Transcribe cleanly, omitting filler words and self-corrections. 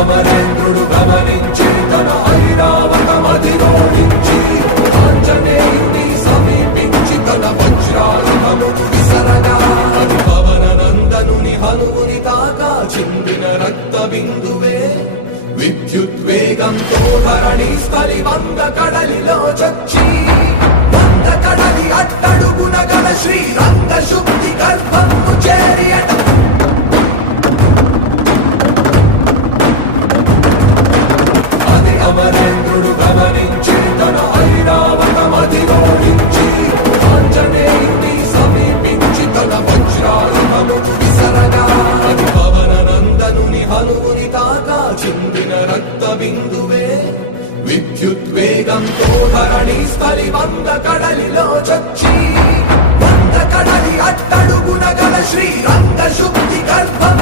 అమరేంద్రుడు గమనించి తన ఐరావతమధిరోడించి ఆంజనేయుని సమీపించి తన వజ్రాయుధమును విసరగా అది పవన నందనుని హనువుని తాకా చిందిన రక్త బిందువే విద్యుద్వేగంతో ధరణి స్థలి వంద కడలిలో చచ్చి వంద కడలి అట్టడుగున గల శ్రీరంగ శుద్ధి గర్భము చేరియట అది అమరేంద్రుడు గమనించి తన ఐరావతమధిరోడించి ఆంజనేయుని సమీపించి తన వజ్రాయుధమును విసరగా అది పవన నందనుని హనువుని తాకా చిందిన రక్త బిందువే విద్యుద్వేగంతో ధరణి స్థలి వంద కడలిలో చచ్చి వంద కడలి అట్టడుగున గల శ్రీరంగ శుద్ధి గర్భం